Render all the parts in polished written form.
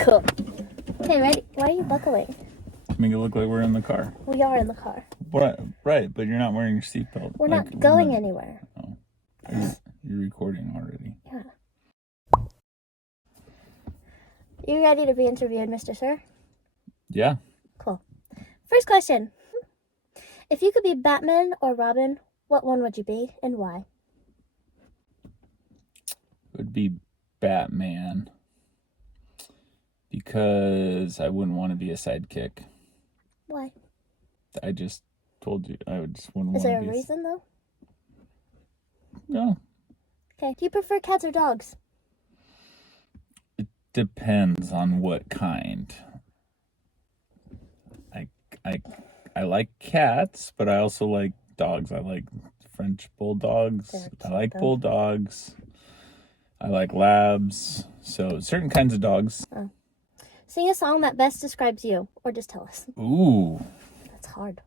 Cool. Okay, ready? Why are you buckling? Make it look like we're in the car. We are in the car. Right, but you're not wearing your seatbelt. We're not going anywhere. Oh, you're recording already. Yeah. You ready to be interviewed, Mr. Sir? Yeah. Cool. First question. If you could be Batman or Robin, what one would you be and why? It would be Batman. Because I wouldn't want to be a sidekick. Why? I just told you I just wouldn't want to be. Is there a reason, though? No. Okay. Do you prefer cats or dogs? It depends on what kind. I like cats, but I also like dogs. I like French bulldogs. I like bulldogs. I like labs. So certain kinds of dogs. Oh. Sing a song that best describes you, or just tell us. Ooh. That's hard.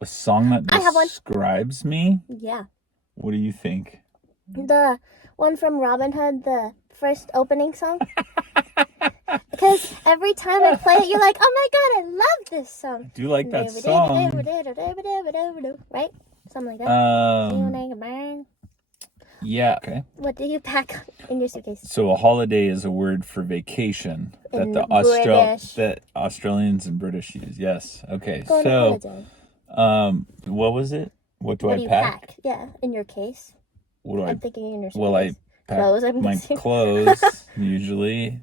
A song that describes me? Yeah. What do you think? The one from Robin Hood, the first opening song. Because every time I play it, you're like, oh my god, I love this song. I do like that song. Right? Something like that. Yeah. Okay. What do you pack in your suitcase? So a holiday is a word for vacation that that Australians and British use. Yes. Okay. So, what was it? What do I pack? Yeah, in your case. I'm thinking in your suitcase. Well, I pack my clothes usually.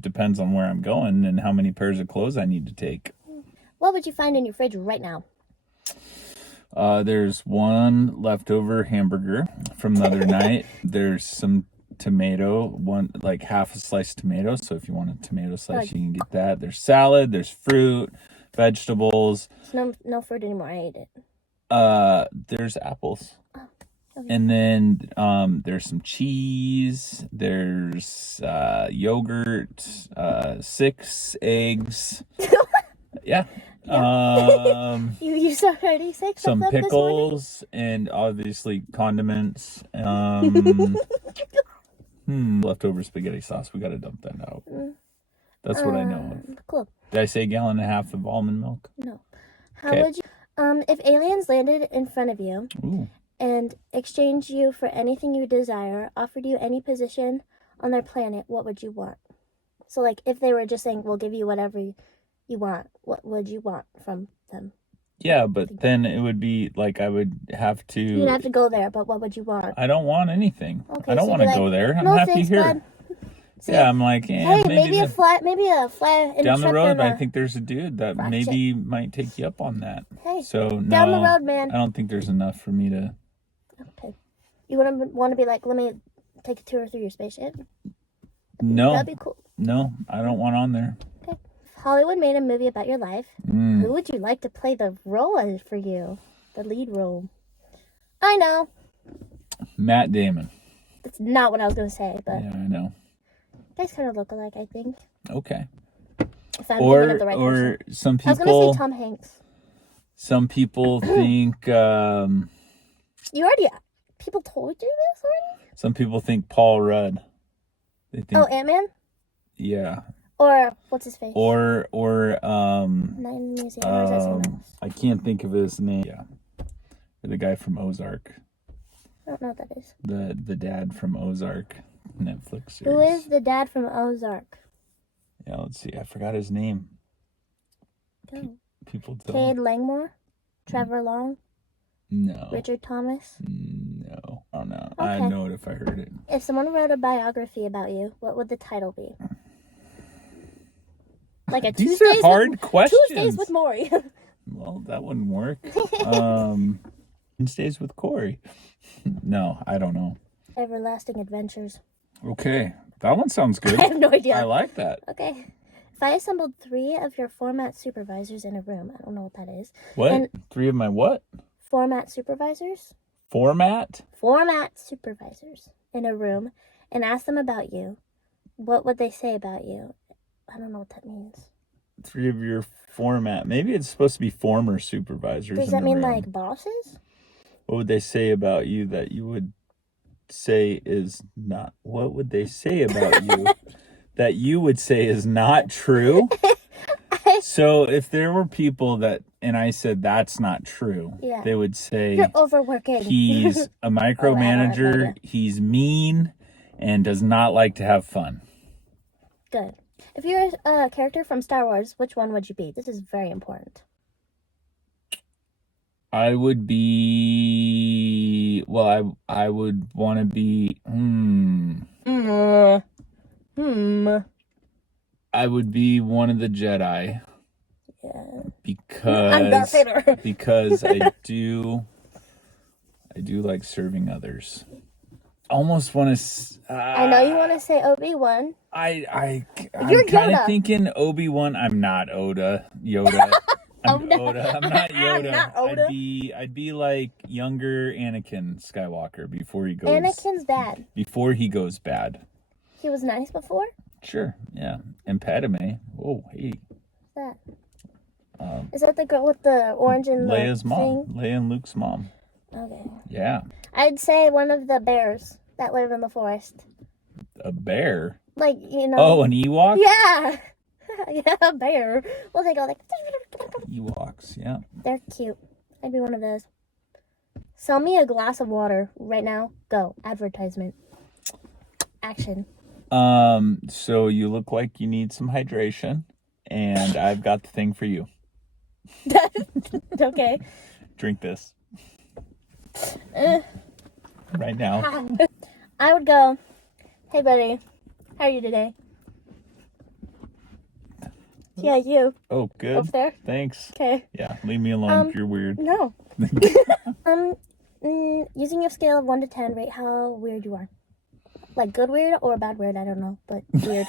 Depends on where I'm going and how many pairs of clothes I need to take. What would you find in your fridge right now? There's one leftover hamburger from the other night. There's some tomato, like half a sliced tomato. So if you want a tomato slice, you can get that. There's salad. There's fruit, vegetables. No fruit anymore. I ate it. There's apples. Oh, okay. And then there's some cheese. There's yogurt. 6 eggs. Yeah. You used already 6 some pickles and obviously condiments. Leftover spaghetti sauce. We got to dump that out. That's what I know of. Cool. Did I say 1.5 gallons of almond milk? No. How would you? If aliens landed in front of you and exchanged you for anything you desire, offered you any position on their planet, what would you want? So, like, if they were just saying, "We'll give you whatever you want," what would you want from them? Yeah, but then it would be like I would have to. You'd have to go there, but what would you want? I don't want anything. Okay, I don't want to go there. I'm happy here. So yeah, I'm like, hey, maybe a fly down the road. I think there's a dude that maybe might take you up on that. Hey, so no, down the road, man. I don't think there's enough for me to. Okay, you wouldn't want to be like, let me take a tour through your spaceship. No, that'd be cool. No, I don't want on there. Okay, if Hollywood made a movie about your life, who would you like to play the role as for you, the lead role? I know. Matt Damon. That's not what I was gonna say, but yeah, I know. You guys kind of look alike, I think. Okay. If I'm thinking of the right person. Some people. I was gonna say Tom Hanks. Some people think. People told you this already? Some people think Paul Rudd. They think, Ant-Man? Yeah. Or what's his face? Or Nine Museum. I can't think of his name. Yeah. The guy from Ozark. I don't know what that is. The dad from Ozark. Netflix series. Who is the dad from Ozark? Yeah, let's see. I forgot his name. People don't. Cade Langmore? Trevor Long? No. Richard Thomas? No. Oh, no. Okay. I'd know it if I heard it. If someone wrote a biography about you, what would the title be? Like a These are hard questions. Tuesdays with Maury. Well, that wouldn't work. Wednesdays with Corey. No, I don't know. Everlasting Adventures. Okay. That one sounds good. I have no idea. I like that. Okay. If I assembled 3 of your format supervisors in a room, I don't know what that is. What? 3 of my what? Format supervisors? Format supervisors in a room and asked them about you, what would they say about you? I don't know what that means. 3 of your format. Maybe it's supposed to be former supervisors. Does that mean like bosses? What would they say about you that you would say is not? What would they say about you that you would say is not true. So if there were people that, and I said that's not true, Yeah. they would say You're overworking. he's a micromanager, he's mean, and does not like to have fun. Good. If you're a character from Star Wars, which one would you be? This is very important. I would be, well, I would want to be, I would be one of the Jedi. Yeah. Because I'm Darth Vader. because I do like serving others. Almost want to. I know you want to say Obi-Wan. I'm You're kind of Yoda. thinking Obi-Wan. I'm not Yoda. I'm Oda. I'm not Yoda. I'm not Oda. I'd be like younger Anakin Skywalker before he goes. Anakin's bad. Before he goes bad. He was nice before? Sure. Yeah. And Padme. Oh, hey. What's that? Is that the girl with the orange and Leia's the mom. thing? Leia and Luke's mom. Okay. Yeah. I'd say one of the bears that live in the forest. A bear. Like, you know. Oh, an Ewok? Yeah. Yeah, a bear. Well, they go like. Ewoks, yeah. They're cute. I'd be one of those. Sell me a glass of water right now. Go. Advertisement. Action. So you look like you need some hydration, and I've got the thing for you. Okay. Drink this. Right now. I would go, hey buddy, how are you today? Yeah, you. Oh, good. Over there? Thanks. Okay. Yeah, leave me alone. You're weird. No. Using your scale of 1 to 10, rate how weird you are. Like good weird or bad weird, I don't know, but weird.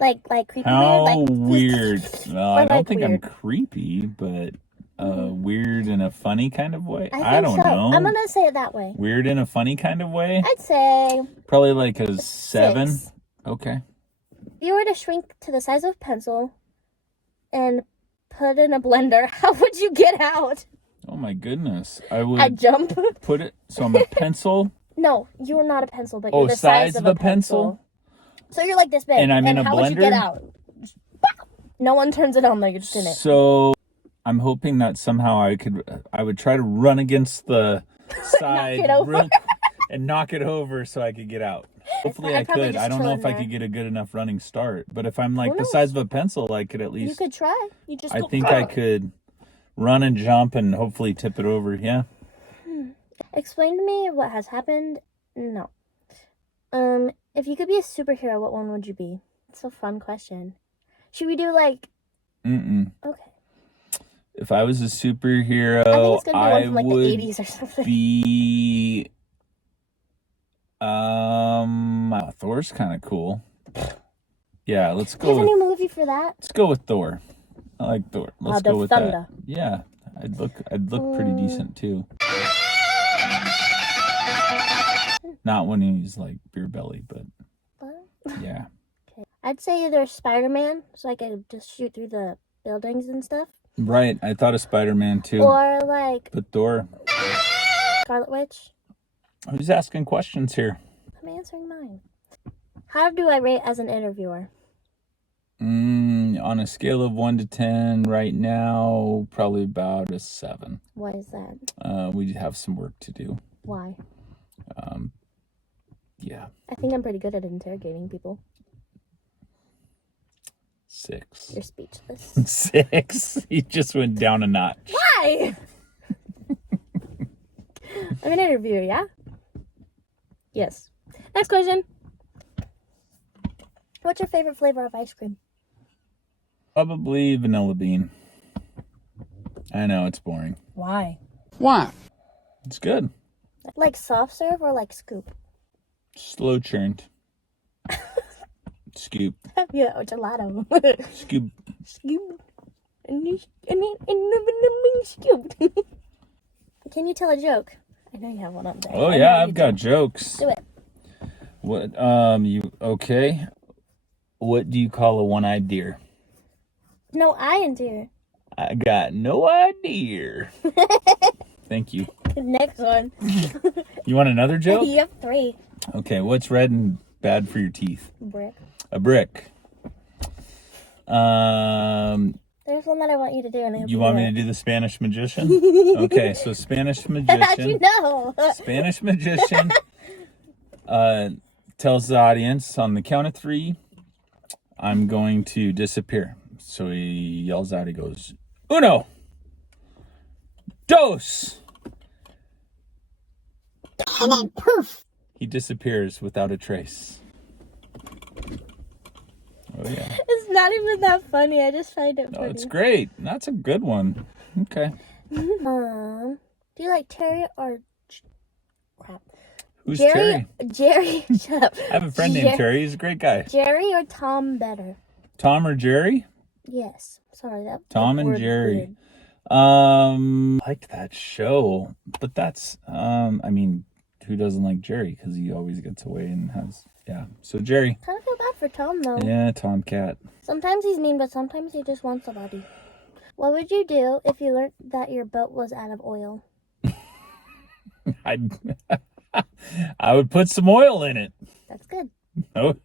like creepy How weird? Like weird? Well, I don't like think weird. I'm creepy, but weird in a funny kind of way. I I think don't so. know. I'm gonna say it that way. Weird in a funny kind of way? I'd say Probably like a 7. 6. Okay. If you were to shrink to the size of a pencil and put in a blender, how would you get out? Oh my goodness. I would I'd jump. put it, so I'm a pencil. No, you're not a pencil, but Oh, you're the size of a pencil. So you're like this big. And I'm in a how would you get blender? out? No one turns it on though, you're just in it. So I'm hoping that somehow I would try to run against the side it over. and knock it over so I could get out. Hopefully I I'd probably could. just I don't chill know in if I there. could get a good enough running start. But if I'm like Who the knows? size of a pencil, I could at You least, could try. You just I go, think I could run and jump and hopefully tip it over. Yeah. Explain to me what has happened. No. If you could be a superhero, what one would you be? It's a fun question. Should we do like Okay. If I was a superhero, I think it's gonna be one I from like would the 80s or something. be Thor's kind of cool. Yeah, let's There's go a with, new movie for that. let's go with Thor. I like Thor. Let's God go of with Thunder. that. Yeah, I'd look pretty decent too. Not when he's like beer belly, but yeah. Okay. I'd say either Spider-Man, so I could just shoot through the buildings and stuff, Right, I thought of Spider-Man too. or like But Thor. Scarlet Witch. Who's asking questions here? I'm answering mine. How do I rate as an interviewer? On a scale of 1 to 10 right now, probably about a 7. Why is that? We have some work to do. Why? Yeah, I think I'm pretty good at interrogating people. 6. You're speechless. 6. He just went down a notch. Why? I'm an interviewer, yeah? Yes. Next question. What's your favorite flavor of ice cream? Probably vanilla bean. I know, it's boring. Why? Why? It's good. Like soft serve or like scoop? Slow churned. Scoop. Yeah, or gelato. Scoop. Scoop. And scoop. Can you tell a joke? I know you have one up there. Oh I yeah, know I've you got do. jokes. Do it. What, you, okay? What do you call a one-eyed deer? No, I am dear. I got no idea. Thank you. Next one. You want another joke? You have 3. Okay, what's red and bad for your teeth? Brick. A brick. There's one that I want you to do. And You want me to do the Spanish magician? Okay, so Spanish magician. How'd you know? Spanish magician tells the audience on the count of 3, I'm going to disappear. So he yells out, he goes, uno, dos. And then poof. He disappears without a trace. Oh, yeah. It's not even that funny. I just find it funny. Oh, it's great. That's a good one. Okay. Do you like Terry or... Crap. Who's Jerry? Terry? Jerry. Shut up. I have a friend named Terry. He's a great guy. Jerry or Tom better? Tom or Jerry? Yes. Sorry. Tom that and word Jerry. weird. I liked that show. But that's, I mean, who doesn't like Jerry? Because he always gets away and has... Yeah, so Jerry. Kind of feel bad for Tom, though. Yeah, Tomcat. Sometimes he's mean, but sometimes he just wants somebody. What would you do if you learned that your boat was out of oil? I would put some oil in it. That's good. Oh.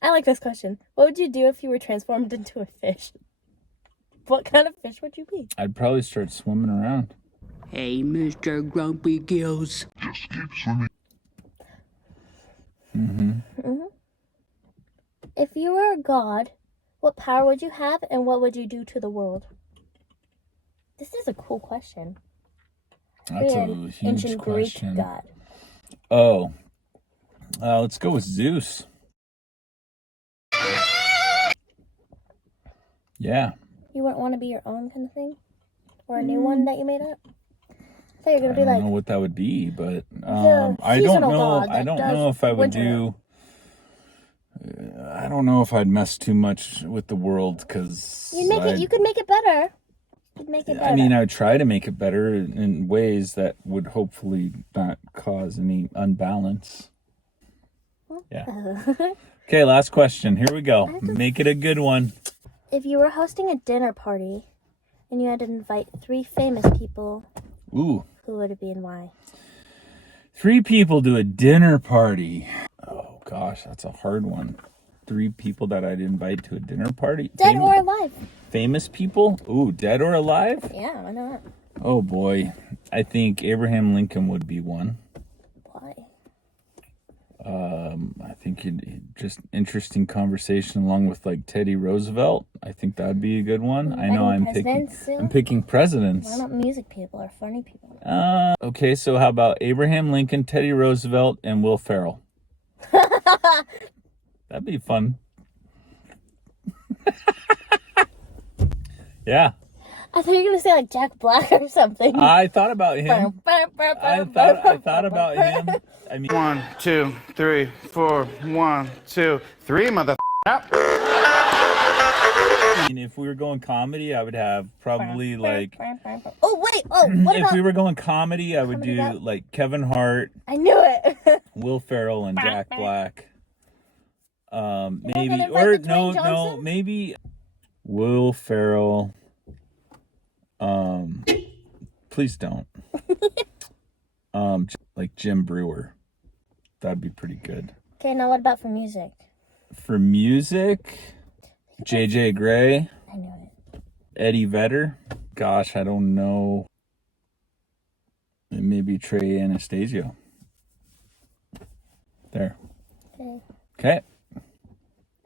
I like this question. What would you do if you were transformed into a fish? What kind of fish would you be? I'd probably start swimming around. Hey, Mr. Grumpy Gills. Just keep swimming. If you were a god, what power would you have and what would you do to the world? This is a cool question. That's a An huge ancient question. Greek god. Oh. Let's go with Zeus. Yeah. You wouldn't want to be your own kind of thing? Or a new one that you made up? I thought you were going to be I don't like... know what that would be, but The I don't seasonal know. god I that don't does know if I would winter. do. I don't know if I'd mess too much with the world because You could make it better. You'd make it better. I mean, I would try to make it better in ways that would hopefully not cause any unbalance. Yeah. Okay, last question. Here we go. Make it a good one. If you were hosting a dinner party and you had to invite 3 famous people, Ooh. who would it be and why? 3 people to a dinner party. Oh gosh, that's a hard one. 3 people that I'd invite to a dinner party. Dead or alive? Famous people? Ooh, dead or alive? Yeah, why not? Oh boy. I think Abraham Lincoln would be one. Why? I think just interesting conversation along with like Teddy Roosevelt. I think that'd be a good one. I know I'm picking presidents. Why not music people or funny people? Okay, so how about Abraham Lincoln, Teddy Roosevelt, and Will Ferrell? That'd be fun. Yeah. I thought you were gonna say like Jack Black or something. I thought about him. I thought about him. I mean, 1, 2, 3, 4. 1, 2, 3, mother. if we were going comedy, I would have probably like. Oh wait! Oh, what If about? we were going comedy, I would do like Kevin Hart, I knew it. Will Ferrell, and Jack Black. Maybe gonna invite or the no, Dwayne Johnson? maybe Will Ferrell. Please don't. Like Jim Brewer. That'd be pretty good. Okay, now what about for music? For music, JJ Grey, I knew it. Eddie Vedder. Gosh, I don't know. Maybe Trey Anastasio. There. Okay. Okay.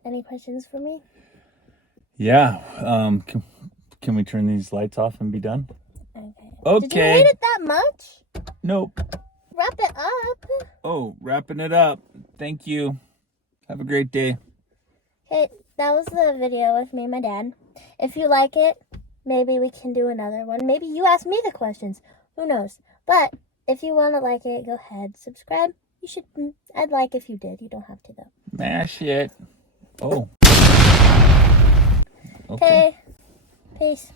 Any questions for me? Yeah. Can we turn these lights off and be done? Okay. Did you Okay. hate it that much? Nope. Wrap it up. Oh, wrapping it up. Thank you. Have a great day. Okay, that was the video with me and my dad. If you like it, maybe we can do another one. Maybe you ask me the questions. Who knows? But if you want to like it, go ahead. Subscribe. You should. I'd like if you did. You don't have to, though. Mash it. Oh. Okay. Peace.